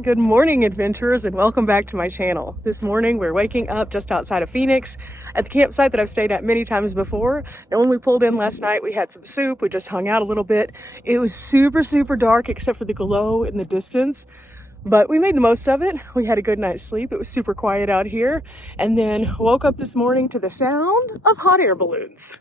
Good morning, adventurers, and welcome back to my channel. This morning we're waking up just outside of Phoenix at the campsite that I've stayed at many times before. And when we pulled in last night, we had some soup. We just hung out a little bit. It was super dark except for the glow in the distance, but we made the most of it. We had a good night's sleep. It was super quiet out here, and then woke up this morning to the sound of hot air balloons.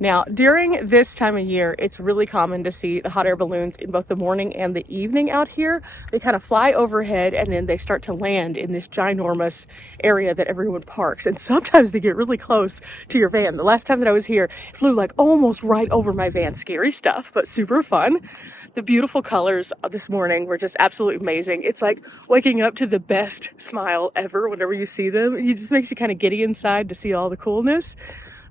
Now, during this time of year, it's really common to see the hot air balloons in both the morning and the evening out here. They kind of fly overhead and then they start to land in this ginormous area that everyone parks. And sometimes they get really close to your van. The last time that I was here, it flew like almost right over my van. Scary stuff, but super fun. The beautiful colors this morning were just absolutely amazing. It's like waking up to the best smile ever whenever you see them. It just makes you kind of giddy inside to see all the coolness.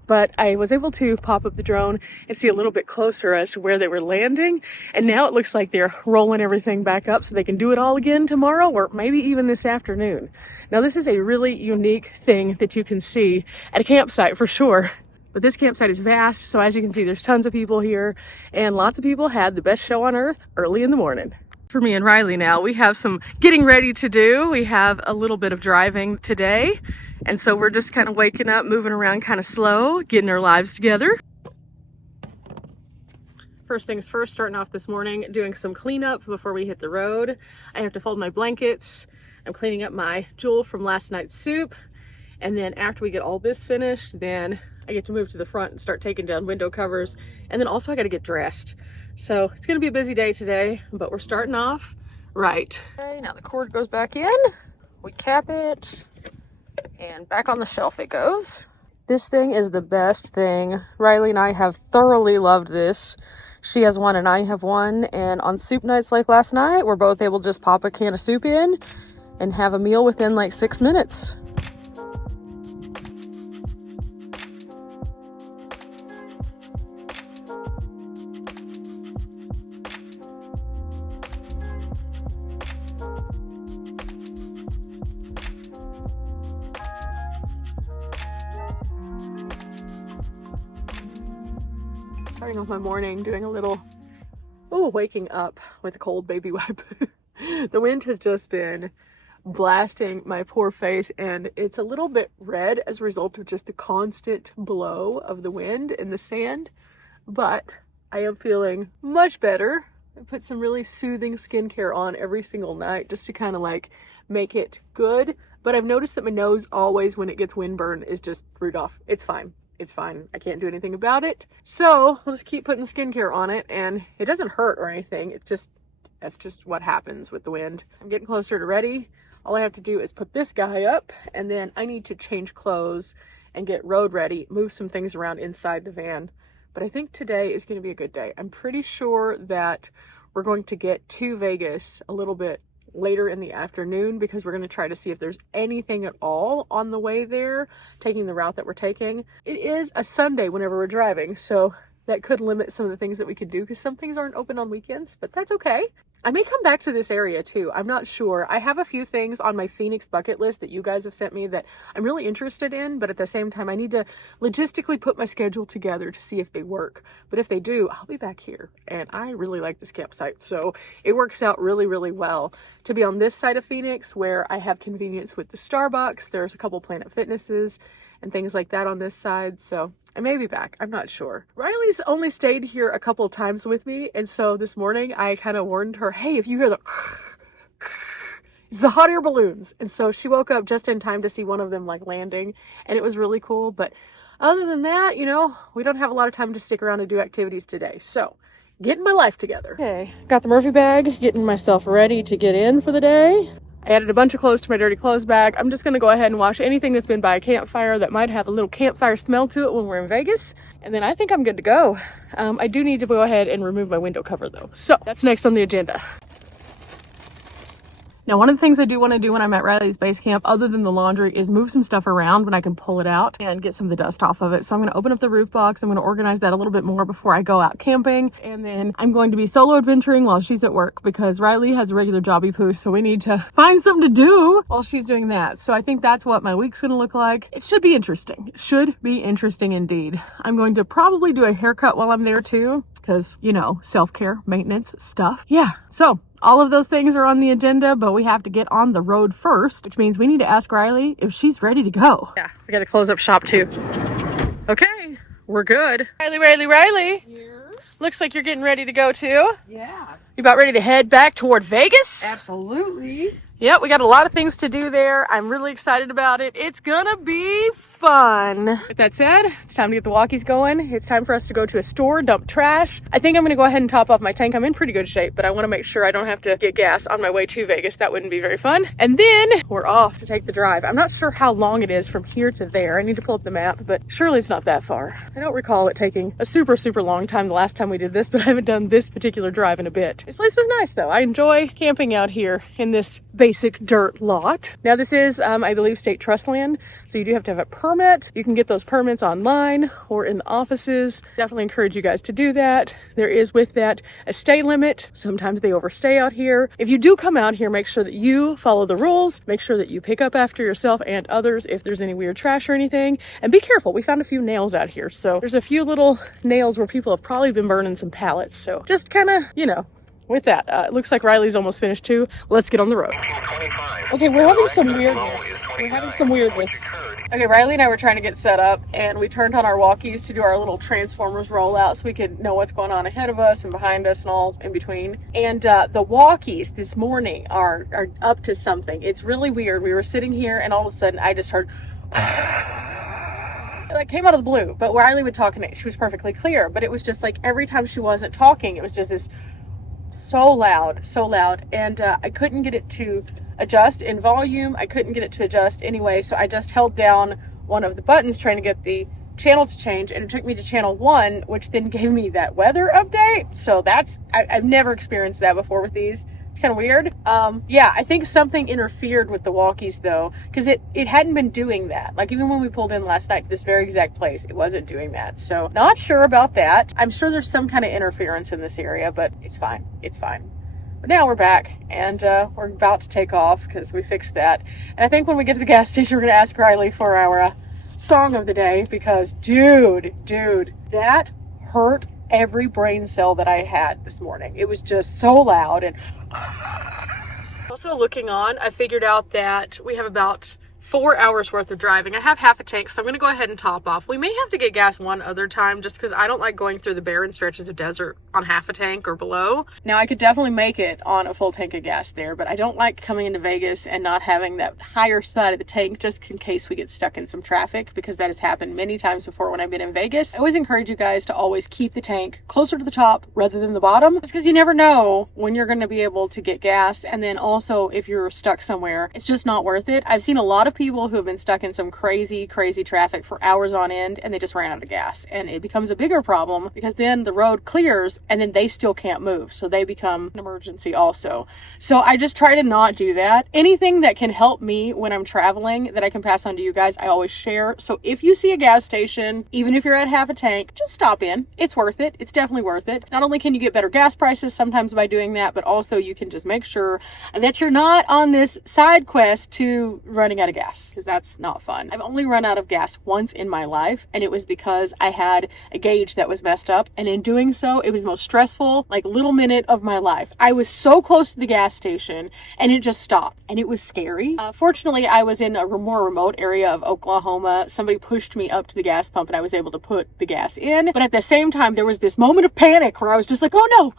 But I was able to pop up the drone and see a little bit closer as to where they were landing. And now it looks like they're rolling everything back up so they can do it all again tomorrow or maybe even this afternoon. Now, this is a really unique thing that you can see at a campsite for sure. But this campsite is vast, so as you can see, there's tons of people here, and lots of people had the best show on earth early in the morning. For me and Riley now, we have some getting ready to do. We have a little bit of driving today, and so we're just kind of waking up, moving around kind of slow, getting our lives together. First things first, starting off this morning, doing some cleanup before we hit the road. I have to fold my blankets. I'm cleaning up my jewel from last night's soup, and then after we get all this finished, then I get to move to the front and start taking down window covers, and then also I got to get dressed. So it's going to be a busy day today, but we're starting off right. Okay, now the cord goes back in, we cap it, and back on the shelf it goes. This thing is the best thing. Riley and I have thoroughly loved this. She has one and I have one, and on soup nights like last night, we're both able to just pop a can of soup in and have a meal within like 6 minutes. Starting off my morning doing a little, waking up with a cold baby wipe. The wind has just been blasting my poor face, and it's a little bit red as a result of just the constant blow of the wind and the sand, but I am feeling much better. I put some really soothing skincare on every single night just to kind of like make it good, but I've noticed that my nose always, when it gets windburn, is just screwed off. It's fine. It's fine. I can't do anything about it. So I'll just keep putting skincare on it, and it doesn't hurt or anything. That's just what happens with the wind. I'm getting closer to ready. All I have to do is put this guy up, and then I need to change clothes and get road ready, move some things around inside the van. But I think today is going to be a good day. I'm pretty sure that we're going to get to Vegas a little bit later in the afternoon because we're going to try to see if there's anything at all on the way there, taking the route that we're taking. It is a Sunday whenever we're driving, so that could limit some of the things that we could do because some things aren't open on weekends, but that's okay. I may come back to this area too. I'm not sure. I have a few things on my Phoenix bucket list that you guys have sent me that I'm really interested in, but at the same time, I need to logistically put my schedule together to see if they work. But if they do, I'll be back here. And I really like this campsite. So it works out really well to be on this side of Phoenix where I have convenience with the Starbucks. There's a couple Planet Fitnesses and things like that on this side. So I may be back. I'm not sure. Riley's only stayed here a couple of times with me. And so this morning I kind of warned her, hey, if you hear the it's the hot air balloons. And so she woke up just in time to see one of them like landing, and it was really cool. But other than that, we don't have a lot of time to stick around and do activities today. So getting my life together. Okay, got the Murphy bag, getting myself ready to get in for the day. I added a bunch of clothes to my dirty clothes bag. I'm just going to go ahead and wash anything that's been by a campfire that might have a little campfire smell to it when we're in Vegas. And then I think I'm good to go. I do need to go ahead and remove my window cover though. So that's next on the agenda. Now, one of the things I do want to do when I'm at Riley's base camp, other than the laundry, is move some stuff around when I can pull it out and get some of the dust off of it. So I'm going to open up the roof box. I'm going to organize that a little bit more before I go out camping. And then I'm going to be solo adventuring while she's at work because Riley has a regular jobby poo. So we need to find something to do while she's doing that. So I think that's what my week's going to look like. It should be interesting. It should be interesting indeed. I'm going to probably do a haircut while I'm there too because, self-care, maintenance stuff. Yeah. So all of those things are on the agenda, but we have to get on the road first, which means we need to ask Riley if she's ready to go. Yeah, we got to close up shop too. Okay, we're good. Riley. Yes. Looks like you're getting ready to go too. Yeah. You about ready to head back toward Vegas? Absolutely. Yep, we got a lot of things to do there. I'm really excited about it. It's gonna be fun. With that said, it's time to get the walkies going. It's time for us to go to a store, dump trash. I think I'm gonna go ahead and top off my tank. I'm in pretty good shape, but I wanna make sure I don't have to get gas on my way to Vegas. That wouldn't be very fun. And then we're off to take the drive. I'm not sure how long it is from here to there. I need to pull up the map, but surely it's not that far. I don't recall it taking a super long time the last time we did this, but I haven't done this particular drive in a bit. This place was nice though. I enjoy camping out here in this basic dirt lot. Now this is, I believe, state trust land, so you do have to have a permit. You can get those permits online or in the offices. Definitely encourage you guys to do that. There is with that a stay limit. Sometimes they overstay out here. If you do come out here, make sure that you follow the rules. Make sure that you pick up after yourself and others if there's any weird trash or anything. And be careful. We found a few nails out here. So there's a few little nails where people have probably been burning some pallets. So just kind of, you know, with that, it looks like Riley's almost finished too. Let's get on the road. Okay, we're having some weirdness. Okay, Riley and I were trying to get set up, and we turned on our walkies to do our little Transformers rollout so we could know what's going on ahead of us and behind us and all in between. And the walkies this morning are up to something. It's really weird. We were sitting here, and all of a sudden I just heard... It like came out of the blue, but Riley would talk and she was perfectly clear, but it was just like every time she wasn't talking, it was just this so loud, and I couldn't get it to adjust in volume. I couldn't get it to adjust anyway, so I just held down one of the buttons trying to get the channel to change, and it took me to channel 1, which then gave me that weather update. So that's, I've never experienced that before with these. It's kind of weird. Yeah, I think something interfered with the walkies though, because it hadn't been doing that. Like even when we pulled in last night to this very exact place, it wasn't doing that. So not sure about that. I'm sure there's some kind of interference in this area, but it's fine. It's fine. But now we're back, and we're about to take off because we fixed that. And I think when we get to the gas station, we're going to ask Riley for our song of the day, because dude, that hurt every brain cell that I had this morning. It was just so loud. And also looking on, I figured out that we have about 4 hours worth of driving. I have half a tank, so I'm going to go ahead and top off. We may have to get gas one other time just because I don't like going through the barren stretches of desert on half a tank or below. Now, I could definitely make it on a full tank of gas there, but I don't like coming into Vegas and not having that higher side of the tank just in case we get stuck in some traffic, because that has happened many times before when I've been in Vegas. I always encourage you guys to always keep the tank closer to the top rather than the bottom, just because you never know when you're going to be able to get gas. And then also if you're stuck somewhere, it's just not worth it. I've seen a lot of people who have been stuck in some crazy traffic for hours on end, and they just ran out of gas, and it becomes a bigger problem because then the road clears and then they still can't move, so they become an emergency also. So I just try to not do that. Anything that can help me when I'm traveling that I can pass on to you guys, I always share. So if you see a gas station, even if you're at half a tank, just stop in. It's worth it. It's definitely worth it. Not only can you get better gas prices sometimes by doing that, but also you can just make sure that you're not on this side quest to running out of gas, because that's not fun. I've only run out of gas once in my life, and it was because I had a gauge that was messed up, and in doing so, it was the most stressful little minute of my life. I was so close to the gas station, and it just stopped, and it was scary. Fortunately, I was in a more remote area of Oklahoma. Somebody pushed me up to the gas pump, and I was able to put the gas in, but at the same time, there was this moment of panic where I was just like, oh no.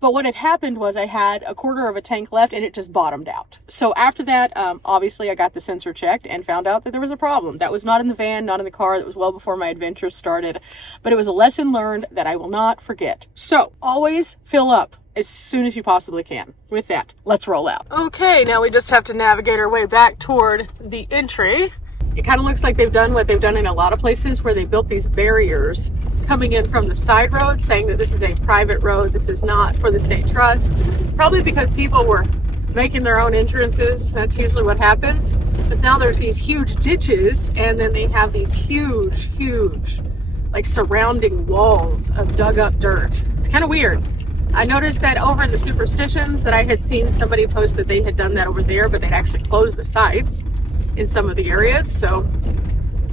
But what had happened was I had a quarter of a tank left, and it just bottomed out. So after that, obviously, I got the sensor checked and found out that there was a problem. That was not in the van, not in the car. That was well before my adventure started, but it was a lesson learned that I will not forget. So always fill up as soon as you possibly can. With that, let's roll out. Okay, now we just have to navigate our way back toward the entry. It kind of looks like they've done what they've done in a lot of places where they built these barriers coming in from the side road, saying that this is a private road. This is not for the state trust. Probably because people were making their own entrances. That's usually what happens. But now there's these huge ditches, and then they have these huge surrounding walls of dug up dirt. It's kind of weird. I noticed that over in the Superstitions that I had seen somebody post that they had done that over there, but they'd actually closed the sites in some of the areas. So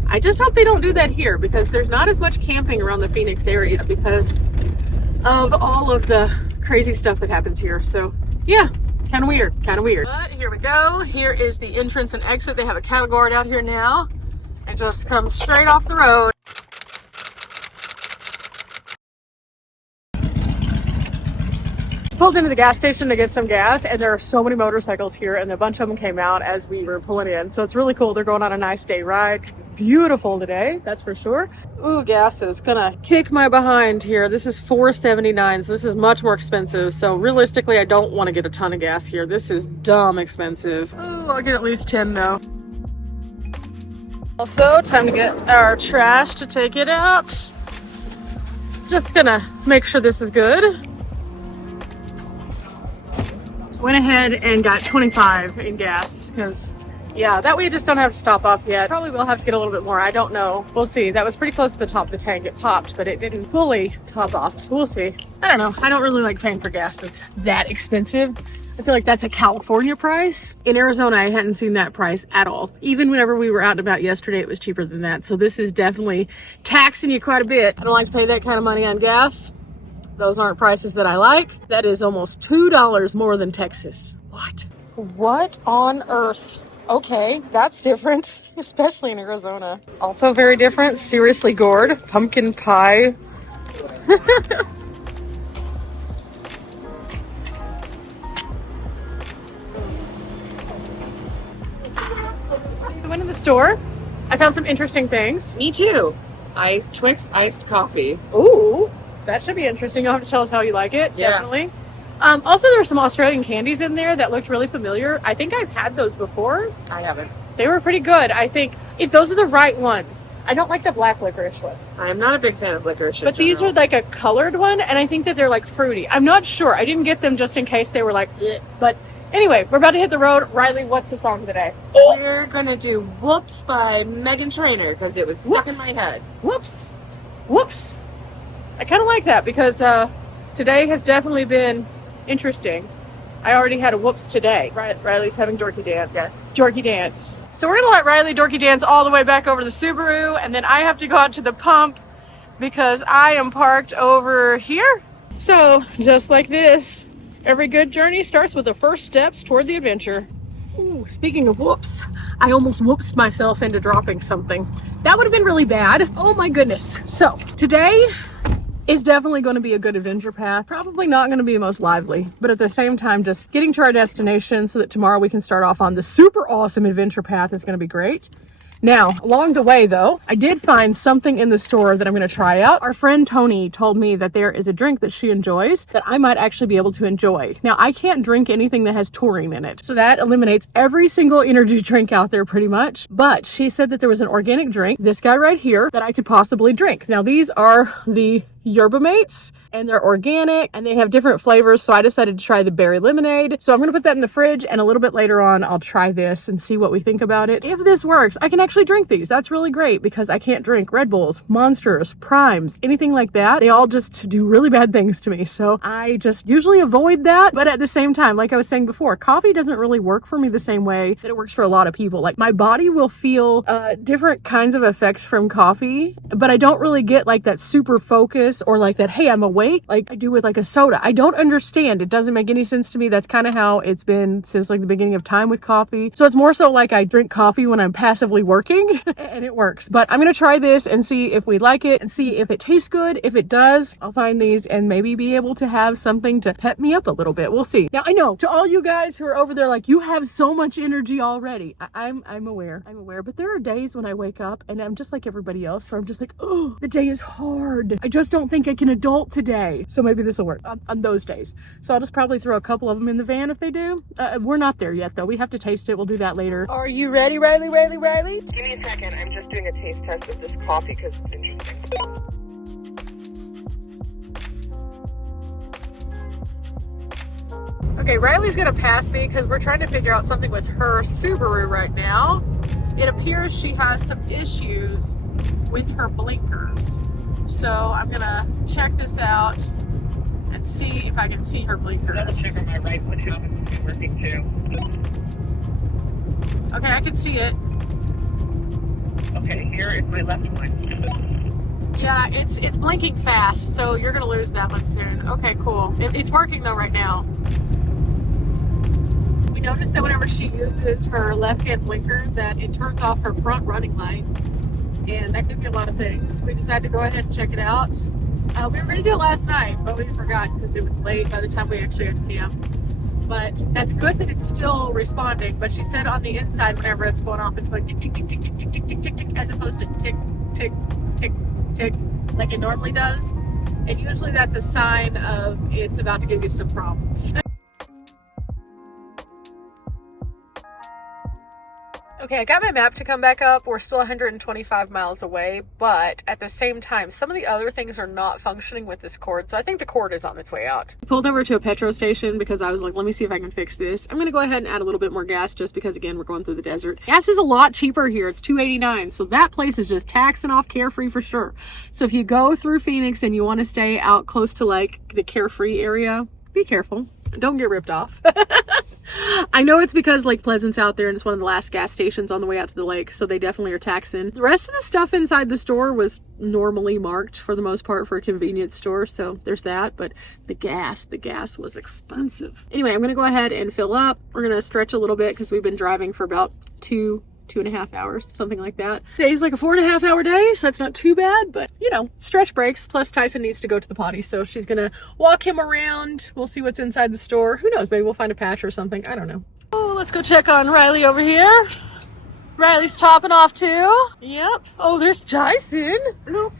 I just hope they don't do that here, because there's not as much camping around the Phoenix area because of all of the crazy stuff that happens here. So Yeah, kind of weird, kind of weird. But here we go. Here is the entrance and exit. They have a cattle guard out here now. It just comes straight off the road. Pulled into the gas station to get some gas, and there are so many motorcycles here, and a bunch of them came out as we were pulling in. So it's really cool. They're going on a nice day ride. It's beautiful today, that's for sure. Ooh, gas is gonna kick my behind here. This is $4.79, so this is much more expensive. So realistically, I don't want to get a ton of gas here. This is dumb expensive. Oh, I'll get at least 10 though. Also, time to get our trash to take it out. Just gonna make sure this is good. Went ahead and got 25 in gas because, yeah, that way you just don't have to stop off yet. Probably will have to get a little bit more. I don't know. We'll see. That was pretty close to the top of the tank. It popped, but it didn't fully top off. So we'll see. I don't know. I don't really like paying for gas that's that expensive. I feel like that's a California price. In Arizona, I hadn't seen that price at all. Even whenever we were out and about yesterday, it was cheaper than that. So this is definitely taxing you quite a bit. I don't like to pay that kind of money on gas. Those aren't prices that I like. That is almost $2 more than Texas. What? What on earth? Okay, that's different, especially in Arizona. Also very different, seriously gourd, pumpkin pie. I went in the store. I found some interesting things. Me too. Twix iced coffee. Ooh. That should be interesting. You'll have to tell us how you like it. Yeah. Definitely. Also, there were some Australian candies in there that looked really familiar. I think I've had those before. I haven't. They were pretty good. I think if those are the right ones. I don't like the black licorice one. I am not a big fan of licorice. But these are like a colored one, and I think that they're like fruity. I'm not sure. I didn't get them just in case they were like, bleh. But anyway, we're about to hit the road. Riley, what's the song today? We're gonna do "Whoops" by Meghan Trainor because it was stuck in my head. Whoops. Whoops. I kind of like that because today has definitely been interesting. I already had a whoops today. Riley's having dorky dance. Yes. Dorky dance. So we're going to let Riley dorky dance all the way back over to the Subaru, and then I have to go out to the pump because I am parked over here. So just like this, every good journey starts with the first steps toward the adventure. Ooh, speaking of whoops, I almost whoopsed myself into dropping something. That would have been really bad. Oh my goodness. So today is definitely going to be a good adventure path. Probably not going to be the most lively, but at the same time, just getting to our destination so that tomorrow we can start off on the super awesome adventure path is going to be great. Now, along the way though, I did find something in the store that I'm going to try out. Our friend Tony told me that there is a drink that she enjoys that I might actually be able to enjoy. Now, I can't drink anything that has taurine in it, so that eliminates every single energy drink out there pretty much. But she said that there was an organic drink, this guy right here, that I could possibly drink. Now, these are the yerba mates, and they're organic and they have different flavors, so I decided to try the berry lemonade. So I'm gonna put that in the fridge, and a little bit later on I'll try this and see what we think about it. If this works, I can actually drink these. That's really great because I can't drink Red Bulls, Monsters, Primes, anything like that. They all just do really bad things to me, so I just usually avoid that. But at the same time, like I was saying before, coffee doesn't really work for me the same way that it works for a lot of people. Like my body will feel different kinds of effects from coffee, but I don't really get like that super focus or like that, hey, I'm awake, like I do with like a soda. I don't understand. It doesn't make any sense to me. That's kind of how it's been since like the beginning of time with coffee. So it's more so like I drink coffee when I'm passively working and it works. But I'm going to try this and see if we like it and see if it tastes good. If it does, I'll find these and maybe be able to have something to pep me up a little bit. We'll see. Now, I know to all you guys who are over there, like, you have so much energy already. I'm aware, but there are days when I wake up and I'm just like everybody else where I'm just like, oh, the day is hard. I just don't think I can adult today. So maybe this will work on those days. So I'll just probably throw a couple of them in the van if they do. We're not there yet though. We have to taste it. We'll do that later. Are you ready, Riley? Give me a second. I'm just doing a taste test with this coffee because it's interesting. Okay, Riley's gonna pass me because we're trying to figure out something with her Subaru right now. It appears she has some issues with her blinkers. So I'm gonna check this out and see if I can see her blinkers. Double check on my right, which happens to be working too. Okay, I can see it. Okay, here is my left one. Yeah, it's blinking fast, so you're gonna lose that one soon. Okay, cool. It's working though right now. noticed that whenever she uses her left-hand blinker, that it turns off her front running light, and that could be a lot of things. We decided to go ahead and check it out. We were going to do it last night, but we forgot because it was late by the time we actually got to camp. But that's good that it's still responding. But she said on the inside, whenever it's going off, it's going tick, tick, tick, tick, tick, tick, tick, tick, tick, tick, as opposed to tick, tick, tick, tick, like it normally does. And usually that's a sign of it's about to give you some problems. Okay, I got my map to come back up. We're still 125 miles away, but at the same time, some of the other things are not functioning with this cord, so I think the cord is on its way out. I pulled over to a petrol station because I was like, let me see if I can fix this. I'm gonna go ahead and add a little bit more gas just because, again, we're going through the desert. Gas is a lot cheaper here. It's $2.89, so that place is just taxing off Carefree for sure. So if you go through Phoenix and you want to stay out close to like the Carefree area, be careful. Don't get ripped off. I know it's because Lake Pleasant's out there and it's one of the last gas stations on the way out to the lake, so they definitely are taxing. The rest of the stuff inside the store was normally marked for the most part for a convenience store, so there's that. But the gas was expensive. Anyway, I'm gonna go ahead and fill up. We're gonna stretch a little bit because we've been driving for about two and a half hours, something like that. Today's like a 4.5 hour day, so that's not too bad, but you know, stretch breaks. Plus Tyson needs to go to the potty, so she's gonna walk him around. We'll see what's inside the store. Who knows, maybe we'll find a patch or something. I don't know. Oh, let's go check on Riley over here. Riley's topping off too. Yep. Oh, there's Tyson. Whoop.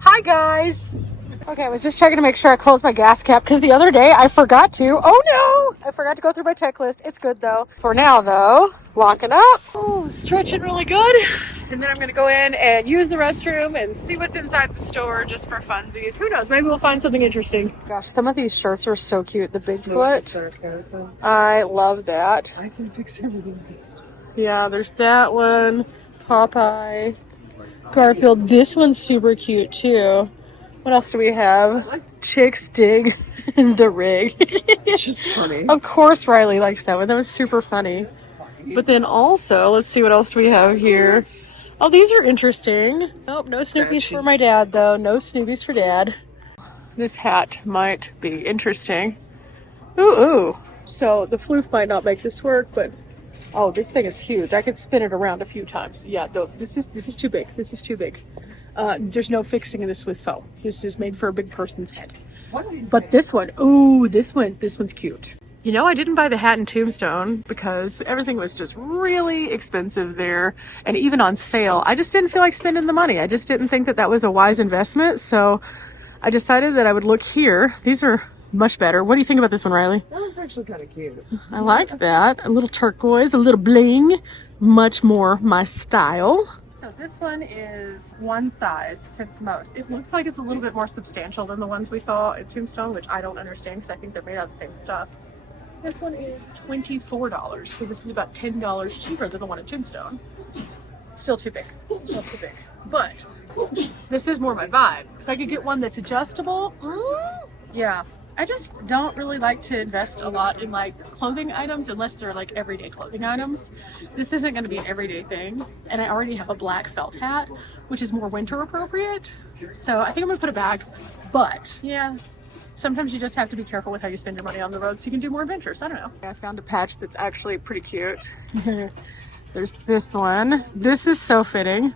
Hi guys. Okay, I was just checking to make sure I closed my gas cap because the other day I forgot to. Oh no! I forgot to go through my checklist. It's good though. For now though, locking up. Oh, stretching really good. And then I'm gonna go in and use the restroom and see what's inside the store just for funsies. Who knows? Maybe we'll find something interesting. Gosh, some of these shirts are so cute. The Bigfoot. I love that. I can fix everything. Yeah, there's that one. Popeye. Garfield. This one's super cute too. What else do we have? Chicks dig the rig. It's just funny. Of course Riley likes that one. That was super funny. But then also, let's see what else do we have here. Oh, these are interesting. Nope, no Snoopies for my dad though. No Snoopies for dad. This hat might be interesting. Ooh. So the floof might not make this work, but oh, this thing is huge. I could spin it around a few times. Yeah, though this is too big. This is too big. There's no fixing this with faux. This is made for a big person's head. But this one, ooh, this one's cute. You know, I didn't buy the hat in Tombstone because everything was just really expensive there. And even on sale, I just didn't feel like spending the money. I just didn't think that that was a wise investment. So I decided that I would look here. These are much better. What do you think about this one, Riley? That one's actually kind of cute. I like that. A little turquoise, a little bling. Much more my style. So this one is one size, fits most. It looks like it's a little bit more substantial than the ones we saw at Tombstone, which I don't understand because I think they're made out of the same stuff. This one is $24, so this is about $10 cheaper than the one at Tombstone. Still too big. Still too big. But this is more my vibe. If I could get one that's adjustable, yeah. I just don't really like to invest a lot in like clothing items unless they're like everyday clothing items. This isn't going to be an everyday thing, and I already have a black felt hat, which is more winter appropriate. So I think I'm going to put it back. But yeah, sometimes you just have to be careful with how you spend your money on the road so you can do more adventures. I don't know. I found a patch that's actually pretty cute. There's this one. This is so fitting.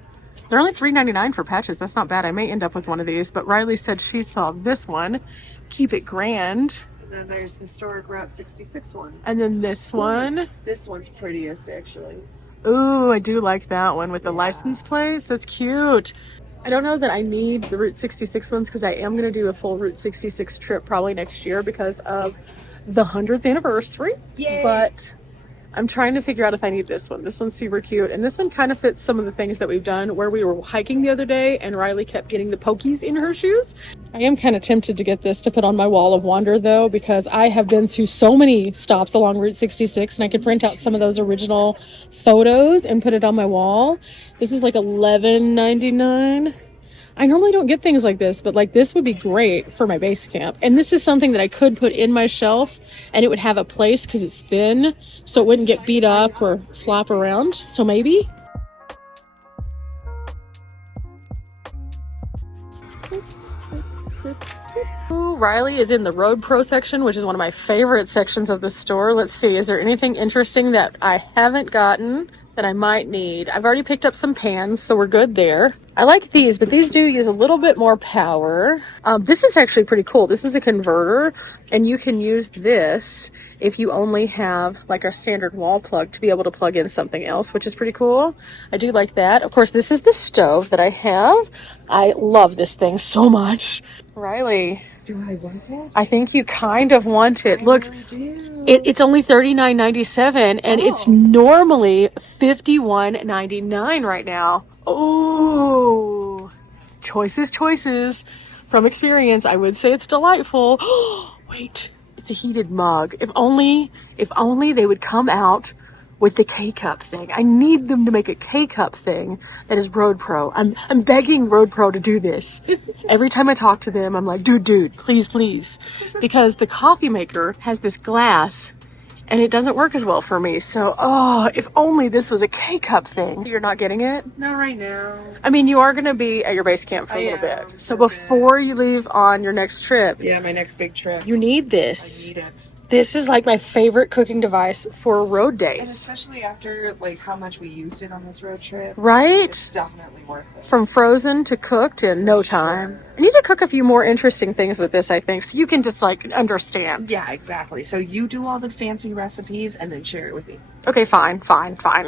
They're only $3.99 for patches. That's not bad. I may end up with one of these, but Riley said she saw this one. Keep it grand. And then there's historic Route 66 ones. And then this one. This one's prettiest, actually. Ooh, I do like that one with the license plates. That's cute. I don't know that I need the Route 66 ones because I am going to do a full Route 66 trip probably next year because of the 100th anniversary. Yay. But I'm trying to figure out if I need this one. This one's super cute. And this one kind of fits some of the things that we've done where we were hiking the other day and Riley kept getting the pokies in her shoes. I am kind of tempted to get this to put on my wall of wonder though, because I have been to so many stops along Route 66 and I could print out some of those original photos and put it on my wall. This is like $11.99. I normally don't get things like this, but like this would be great for my base camp. And this is something that I could put in my shelf and it would have a place because it's thin, so it wouldn't get beat up or flop around. So maybe. Riley is in the Road Pro section, which is one of my favorite sections of the store. Let's see, is there anything interesting that I haven't gotten that I might need? I've already picked up some pans, so we're good there. I like these, but these do use a little bit more power. This is actually pretty cool. This is a converter, and you can use this if you only have like our standard wall plug to be able to plug in something else, which is pretty cool. I do like that. Of course, this is the stove that I have. I love this thing so much. Riley, Do I want it? I think you kind of want it. Look, I do. it's only $39.97, and it's normally $51.99 right now. Oh, choices. From experience, I would say it's delightful. Wait, it's a heated mug. If only they would come out with the K-Cup thing. I need them to make a K-Cup thing that is Road Pro. I'm begging Road Pro to do this. Every time I talk to them, I'm like, dude, please. Because the coffee maker has this glass and it doesn't work as well for me. So, if only this was a K-Cup thing. You're not getting it? Not right now. I mean, you are going to be at your base camp for a little bit. So before you leave on your next trip, Yeah, my next big trip. you need this. I need it. This is like my favorite cooking device for road And days. especially after like how much we used it on this road trip. Right? It's definitely worth it. From frozen to cooked in no time. I need to cook a few more interesting things with this, I think, so you can just like understand. Yeah, exactly. So you do all the fancy recipes and then share it with me. Okay, fine.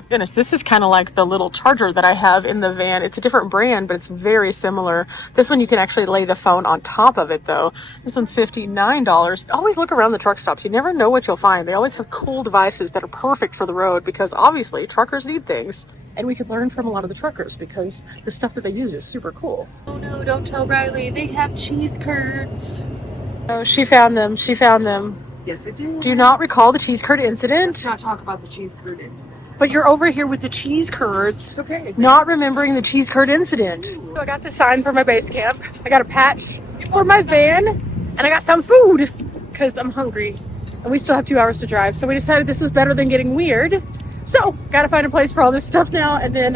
Goodness, this is kind of like the little charger that I have in the van. It's a different brand, but it's very similar. This one you can actually lay the phone on top of it, though. This one's $59. Always look around the truck stops. You never know what you'll find. They always have cool devices that are perfect for the road because obviously truckers need things. And we could learn from a lot of the truckers because the stuff that they use is super cool. Oh no, don't tell Riley. They have cheese curds. Oh, she found them. Yes, it did. Do you not recall the cheese curd incident? Let's not talk about the cheese curd incident. But you're over here with the cheese curds, Okay. not remembering the cheese curd incident. So I got the sign for my base camp. I got a patch for my van, and I got some food because I'm hungry. And we still have 2 hours to drive. So we decided this was better than getting weird. So got to find a place for all this stuff now, and then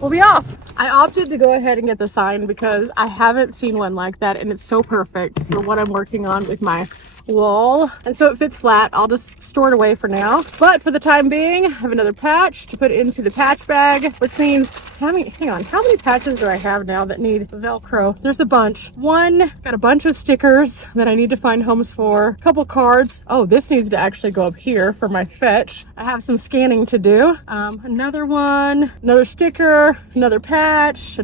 we'll be off. I opted to go ahead and get the sign because I haven't seen one like that, and it's so perfect for what I'm working on with my wall, and so it fits flat. I'll just store it away for now, but for the time being I have another patch to put into the patch bag, which means how many patches do I have now that need Velcro? There's a bunch. Got a bunch of stickers that I need to find homes for, a couple cards. Oh, this needs to actually go up here for my fetch. I have some scanning to do. Another one, another sticker, another patch.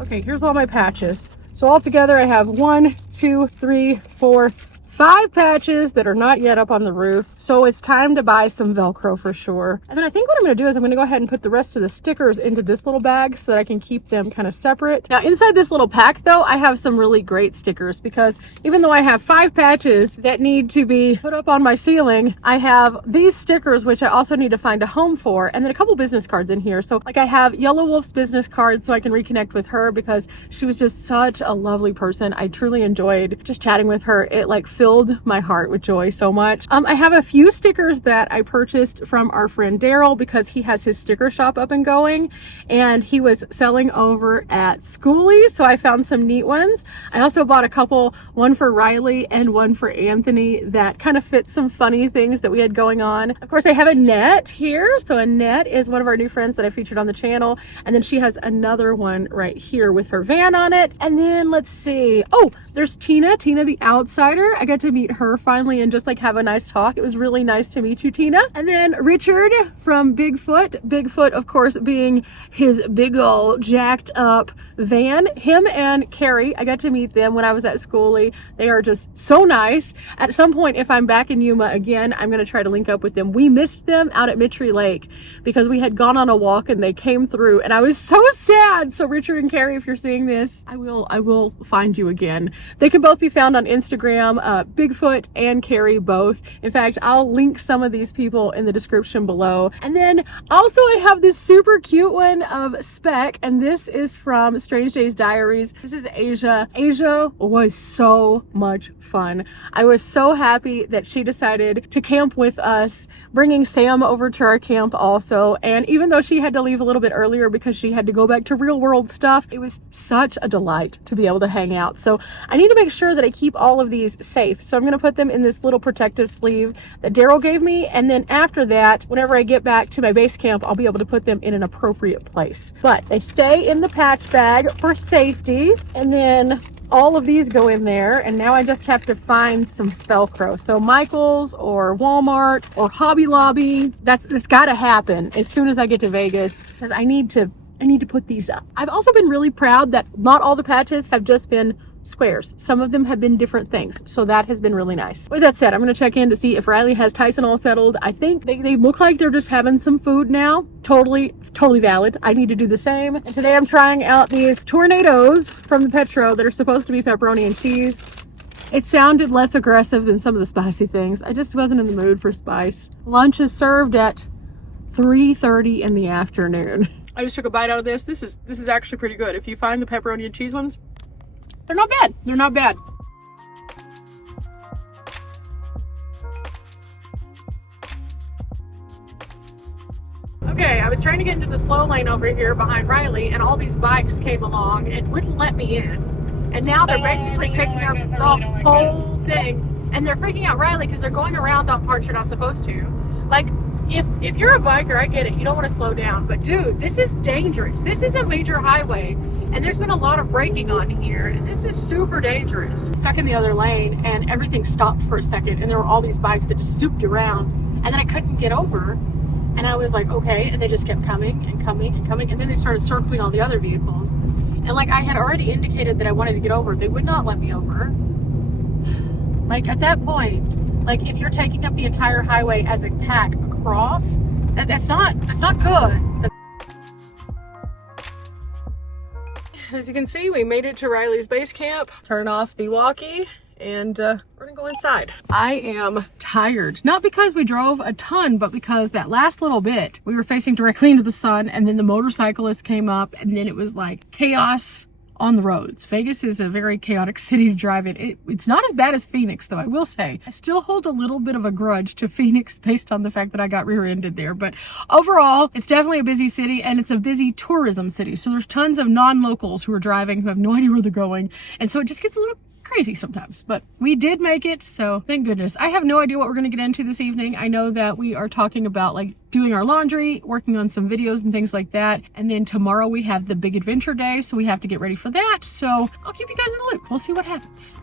Okay, here's all my patches. So altogether I have 1, 2, 3, 4, 5 patches that are not yet up on the roof. So it's time to buy some Velcro for sure. And then I think what I'm going to do is I'm going to go ahead and put the rest of the stickers into this little bag so that I can keep them kind of separate. Now inside this little pack though, I have some really great stickers because even though I have 5 patches that need to be put up on my ceiling, I have these stickers which I also need to find a home for, and then a couple business cards in here. So like I have Yellow Wolf's business card so I can reconnect with her because she was just such a lovely person. I truly enjoyed just chatting with her. It like filled my heart with joy so much. I have a few stickers that I purchased from our friend Daryl because he has his sticker shop up and going, and he was selling over at Schoolie, so I found some neat ones. I also bought a couple, one for Riley and one for Anthony, that kind of fit some funny things that we had going on. Of course, I have Annette here. So Annette is one of our new friends that I featured on the channel, and then she has another one right here with her van on it. And then let's see, oh, there's Tina the outsider. I got to meet her finally and just like have a nice talk. It was really nice to meet you, Tina. And then Richard from Bigfoot of course being his big old jacked up van. Him and Carrie, I got to meet them when I was at Schoolie. They are just so nice. At some point, if I'm back in Yuma again, I'm going to try to link up with them. We missed them out at Mitri Lake because we had gone on a walk and they came through and I was so sad. So Richard and Carrie, if you're seeing this, I will find you again. They can both be found on Instagram, Bigfoot and Carrie both. In fact, I'll link some of these people in the description below. And then also I have this super cute one of Speck, and this is from Strange Days Diaries. This is Asia. Asia was so much fun. I was so happy that she decided to camp with us, bringing Sam over to our camp also. And even though she had to leave a little bit earlier because she had to go back to real world stuff, it was such a delight to be able to hang out. So I need to make sure that I keep all of these safe. So I'm going to put them in this little protective sleeve that Daryl gave me. And then after that, whenever I get back to my base camp, I'll be able to put them in an appropriate place. But they stay in the patch bag for safety. And then all of these go in there, and now I just have to find some Velcro. So Michael's or Walmart or Hobby Lobby, it's got to happen as soon as I get to Vegas, because I need to put these up. I've also been really proud that not all the patches have just been squares. Some of them have been different things, so that has been really nice. With that said, I'm going to check in to see if Riley has Tyson all settled. I think they look like they're just having some food now. Totally valid. I need to do the same. And today I'm trying out these tornadoes from the Petro that are supposed to be pepperoni and cheese. It sounded less aggressive than some of the spicy things. I just wasn't in the mood for spice. Lunch is served at 3:30 in the afternoon. I just took a bite out of this. This is actually pretty good. If you find the pepperoni and cheese ones, they're not bad. They're not bad. Okay, I was trying to get into the slow lane over here behind Riley, and all these bikes came along and wouldn't let me in. And now they're basically taking up the whole thing. And they're freaking out Riley because they're going around on parts you're not supposed to. Like, if you're a biker, I get it. You don't want to slow down. But dude, this is dangerous. This is a major highway. And there's been a lot of braking on here. And this is super dangerous. Stuck in the other lane and everything stopped for a second. And there were all these bikes that just zooped around. And then I couldn't get over. And I was like, okay. And they just kept coming and coming and coming. And then they started circling all the other vehicles. And like I had already indicated that I wanted to get over. They would not let me over. Like at that point, like if you're taking up the entire highway as a pack across, that's not good. As you can see, we made it to Riley's base camp. Turn off the walkie and we're gonna go inside. I am tired, not because we drove a ton, but because that last little bit we were facing directly into the sun, and then the motorcyclist came up, and then it was like chaos on the roads. Vegas is a very chaotic city to drive in. It's not as bad as Phoenix, though, I will say. I still hold a little bit of a grudge to Phoenix based on the fact that I got rear-ended there. But overall, it's definitely a busy city, and it's a busy tourism city. So there's tons of non-locals who are driving who have no idea where they're going. And so it just gets a little crazy sometimes, but we did make it, so thank goodness. I have no idea what we're going to get into this evening. I know that we are talking about like doing our laundry, working on some videos and things like that, and then tomorrow we have the big adventure day, so we have to get ready for that. So I'll keep you guys in the loop. We'll see what happens.